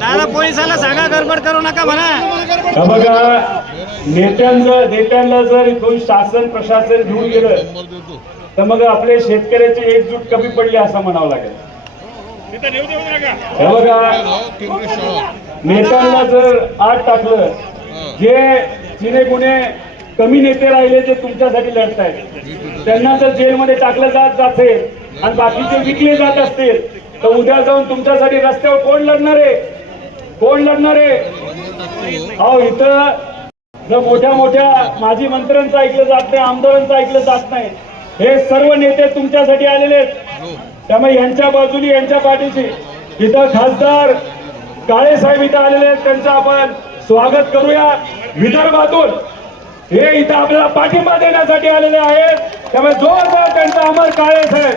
दादा पोलिसांना सांगा गडबड करू नका म्हणा। बघा नेत्यांना जर इथून शासन प्रशासन घेऊन गेलं तर मग आपले शेतकऱ्याची एकजूट कमी पडली असं म्हणावं लागेल। हे बघा नेत्यांना जर आत टाकलं, जे जिने गुन्हे कमी नेते राहिले जे तुमच्यासाठी लढतायत त्यांना जर जेलमध्ये टाकलं जात असेल आणि बाकीचे विकले जात असतील तर उद्या जाऊन तुमच्यासाठी रस्त्यावर कोण लढणार आहे? कोण लढणार आहे? अहो इथं मोठ्या मोठ्या माजी मंत्र्यांचं ऐकलं जात नाही, आमदारांचं ऐकलं जात नाही। हे सर्व नेते तुमच्यासाठी आलेले आहेत, त्यामुळे यांच्या बाजूनी यांच्या पाठीशी इथं खासदार काळे साहेब इथं आलेले आहेत, त्यांचं आपण स्वागत करूया। विदर्भातून हे इथं आपल्याला पाठिंबा देण्यासाठी आलेले आहेत, त्यामुळे जोरदार त्यांचा अमर काळे साहेब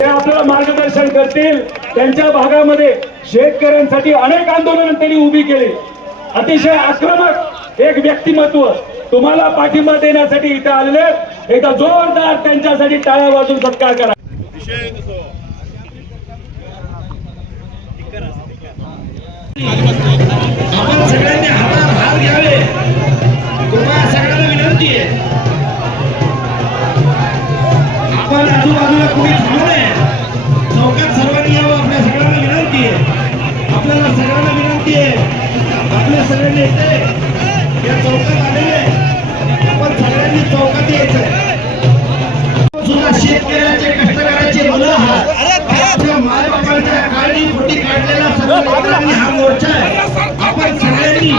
ते आपल्याला मार्गदर्शन करतील। त्यांच्या भागामध्ये शेतकऱ्यांसाठी अनेक आंदोलनं त्यांनी उभी केली। अतिशय आक्रमक एक व्यक्तिमत्व तुम्हाला पाठिंबा देण्यासाठी इथं आलेले आहेत। एकदा जोरदार त्यांच्यासाठी टाळ्या वाजवून सत्कार करा। आपण सगळ्यांनी हातात हात घ्यावे, तुम्हाला सगळ्यांना विनंती आहे। आपण आजूबाजूला कुणी थांबू नये, चौकात सर्वांनी यावं, आपल्या सगळ्यांना विनंती आहे। आपल्याला सगळ्यांना विनंती आहे, आपले सगळे नेते या चौकात आलेले, आपण सगळ्यांनी चौकात यायचं। सुद्धा शेतकऱ्याचे कष्टकऱ्याचे मुलं आहात, आपल्या मायबापांच्या काळजी पोटी काढलेला सर्व हा मोर्चा आहे। आपण सगळ्यांनी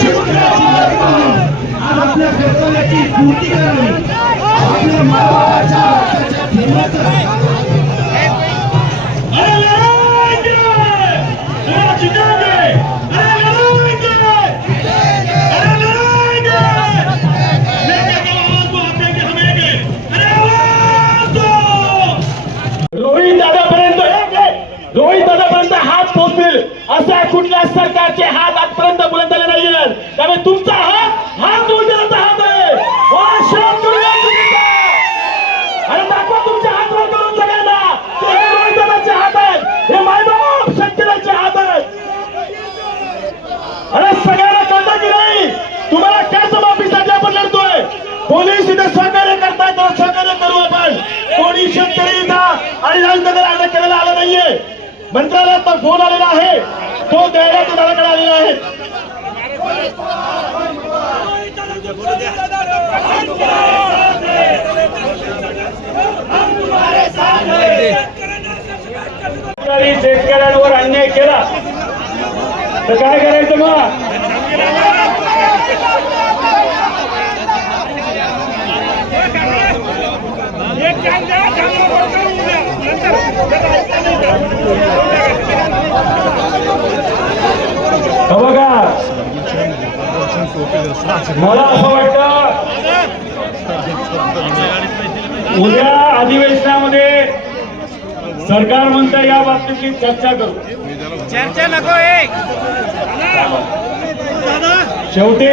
शेतकऱ्याची मदत करून आज आपल्या कर्तव्याची पूर्ती करावी। आपल्या मायबापाच्या रक्ताच्या थेंबाचं रोहित दादापर्यंत हात पोहोचतील अशा कुठल्या सरकारचे हात आजपर्यंत बुलंद झाले नाहीये, त्यामुळे तुमचा हात उंचवण्याचा हात आहे। आणि दाखवा तुमचे हात वर करून सगळ्यांना, हे रोहित दादाचे हात आहेत, हे मायबाप शेतकऱ्याचे हात आहेत। अरे सगळ्यांना कळतं की नाही तुम्हाला कर्जमाफीसाठी आपण लढतोय? पोलीस इथे सहकार्य करतायत, सहकार्य करू आपण। कोणी शेतकरी इथं आणि अटक करायला आलं नाहीये, मंत्रालयात फोन आलेला आहे, तो द्यायला ते दादाकडे आलेला आहे। शेतकऱ्यांवर अन्याय केला तर काय करायचं मग? बघा मला असं वाटतं उद्या अधिवेशनामध्ये सरकार म्हणतं या बाबतीतली चर्चा करू। चर्चा नको, शेवटी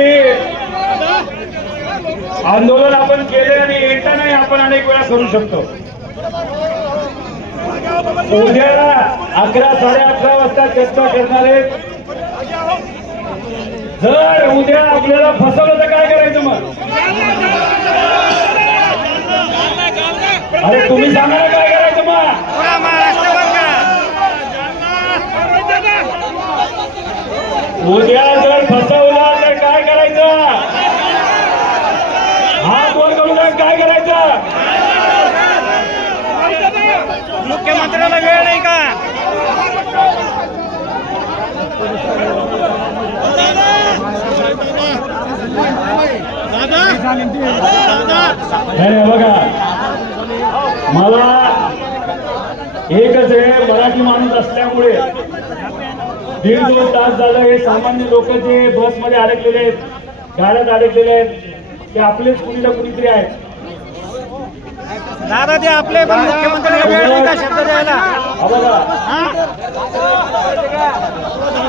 आंदोलन आपण केले आणि येताना आपण अनेक वेळा करू शकतो। उद्या 11 साडे11 वाजता चर्चा करणार आहेत। जर उद्या आपल्याला फसवलं तर काय करायचं मग? अरे तुम्ही सांगा काय करायचं मग? उद्या जर फसवला तर काय करायचं? हात वर करून काय करायचं? मुख्यमंत्र्याला वेळ नाही का? बघा मला एकच आहे, मराठी माणूस असल्यामुळे 1.5-2 तास झालं हे सामान्य लोक जे बसमध्ये अडकलेले आहेत, गाड्यात अडकलेले आहेत, ते आपलेच कुणी ना कुणीतरी आहेत। दादा ते आपले पण मुख्यमंत्र्याला वेळ नाही का शब्द द्यायला?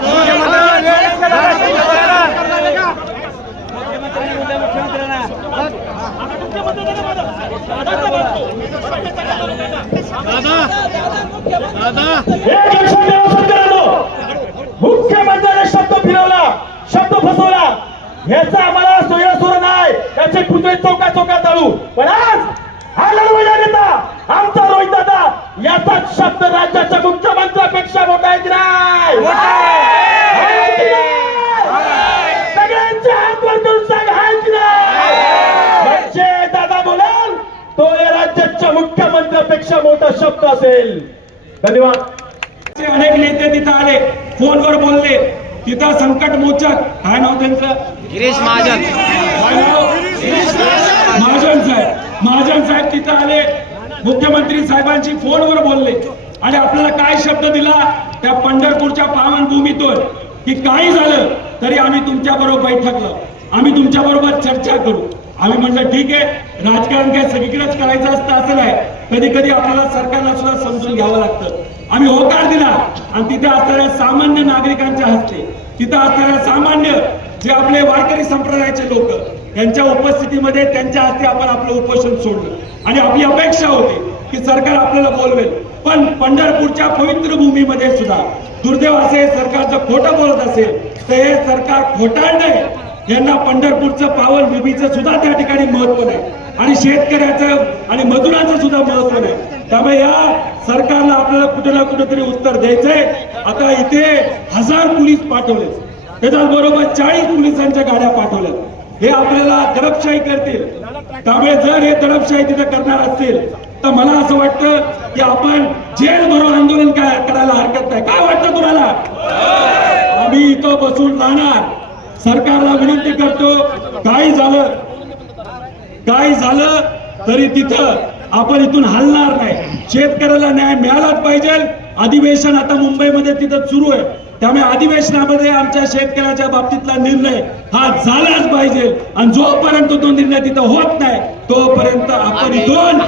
मुख्यमंत्र्याला वेळ नाही का दादा शब्द द्यायला? मुख्यमंत्र्यांना एक लक्षात ठेवा सरकारनो, मुख्यमंत्र्याने शब्द फिरवला, शब्द फसवला, ह्याचा आम्हाला सोयीस्कर नाही, त्याचे पुतळे चौका चौका चालू. पण आज हा लढवय्या नेता आमचा रोहित दादा याचा शब्द राज्याच्या मुख्यमंत्र्यापेक्षा मोठा आहे की नाही? आहे की नाही? सगळ्यांचे हात वर करून सांग, आहे की नाही? म्हणजे दादा बोलाल तो या राज्याच्या मुख्यमंत्र्यापेक्षा मोठा शब्द असेल. धन्यवाद. अनेक नेते तिथं आले, फोनवर बोलले, तिथं संकट मोचक काय नाव त्यांचं? गिरीश महाजन. काय नाव? महाजन साहेब तिथं आले, मुख्यमंत्री साहेबांशी फोनवर बोलले आणि आपल्याला काय शब्द दिला त्या पंढरपूरच्या पावनभूमीतून की काही झालं तरी आम्ही तुमच्या बरोबर बैठक लावू, आम्ही तुमच्या बरोबर चर्चा करू. आम्ही म्हटलं ठीक आहे, राजकारण काय सगळीकडेच करायचं असतं असं नाही, कधी कधी आपल्याला सरकारला सुद्धा समजून घ्यावं लागतं. आम्ही होकार दिला आणि तिथे असणाऱ्या सामान्य नागरिकांच्या हस्ते, तिथं असणाऱ्या सामान्य जे आपले वारकरी संप्रदायाचे लोक यांच्या उपस्थितीमध्ये त्यांच्या हस्ते आपण आपलं उपोषण सोडलं आणि आपली अपेक्षा होती की सरकार आपल्याला बोलवेल. पण पंढरपूरच्या पवित्र भूमीमध्ये सुद्धा दुर्दैव असे सरकार जर खोटं बोलत असेल तर हे सरकार खोटारडं, यांना पंढरपूरचं पावन भूमीचं सुद्धा त्या ठिकाणी महत्व नाही आणि शेतकऱ्याचं आणि मजुरांचं सुद्धा महत्व नाही. त्यामुळे या सरकारला आपल्याला कुठे ना कुठेतरी उत्तर द्यायचंय. आता इथे 1000 पोलीस पाठवले, त्याच्याबरोबर 40 पोलिसांच्या गाड्या पाठवल्या. हे आपल्याला दडपशाही करतील. त्यामुळे जर हे दडपशाही तिथे करणार असतील तर मला असं वाटतं की आपण जेल भरो आंदोलन काय करायला हरकत नाही. काय वाटतं तुम्हाला? आम्ही इथं बसून राहणार. सरकारला विनंती करतो, काय झालं तरी तिथं आपण इथून हलणार नाही. शेतकऱ्याला न्याय मिळालाच पाहिजे. अधिवेशन आता मुंबईमध्ये तिथं सुरू आहे, त्यामुळे अधिवेशनामध्ये आमच्या शेतकऱ्याच्या बाबतीतला निर्णय हा झालाच पाहिजे आणि जोपर्यंत तो निर्णय तिथं होत नाही तोपर्यंत आपण इथून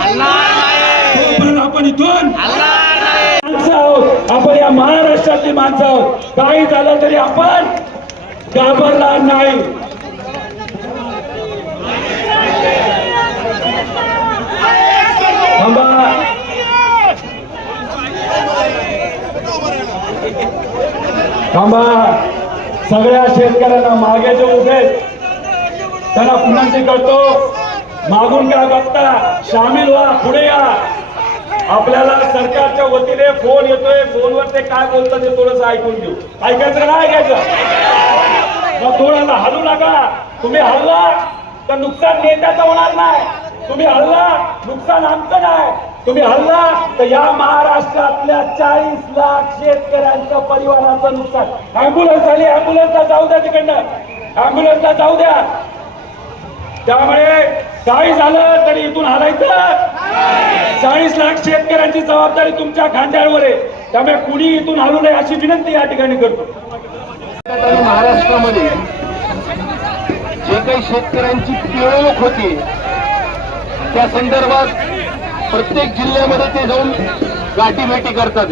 माणसं आहोत. आपण या महाराष्ट्रातली माणसं आहोत. काही झालं तरी आपण घाबरणार नाही. थांबा, सगळ्या शेतकऱ्यांना मागे जे उभे त्यांना विनंती करतो, मागून काय बघता, सामील व्हा, पुढे या. आपल्याला सरकारच्या वतीने फोन येतोय, फोनवर ते काय बोलतात ते थोडंसं ऐकून घेऊ. ऐकायचं का नाही ऐकायचं? मग थोडं हलू नका. तुम्ही हल्ला तर नुकसान नेत्याचं होणार नाही, तुम्ही हल्ला नुकसान आमचं नाही. तुम्ही हल्ला तर या महाराष्ट्रातल्या 40 लाख शेतकऱ्यांच्या परिवाराचं नुकसान. अँब्युलन्स आली, अँब्युलन्सला जाऊ द्या, तिकडनं अँब्युलन्सला जाऊ द्या. त्यामुळे काही झालं तरी इथून हलायचं. 40 लाख शेतकऱ्यांची जबाबदारी तुमच्या खांद्यावर आहे. त्यामुळे कुणी इथून हलू नये अशी विनंती या ठिकाणी करतो. महाराष्ट्रामध्ये जे काही शेतकऱ्यांची पिळवणूक होती त्या संदर्भात प्रत्येक जिल्ह्यामध्ये ते जाऊन गाठीभेटी करतात.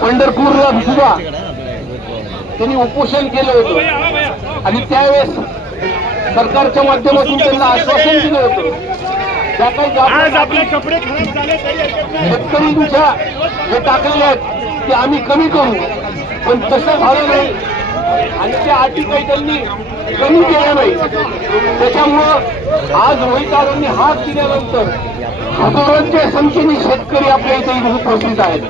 पंढरपूरला सुद्धा त्यांनी उपोषण केलं होतं आणि त्यावेळेस सरकारच्या माध्यमातून त्यांना आश्वासन दिलं होतं त्या काही शेतकऱ्यांच्या जे टाकलेले आहेत ते आम्ही कमी करू, पण तसं झालं नाही आणि त्या अटी काही त्यांनी कमी केल्या नाही. त्याच्यामुळं आज रोहितदारांनी हात दिल्यानंतर हजारोंच्या संख्येने शेतकरी आपल्या इथे उपस्थित आहेत.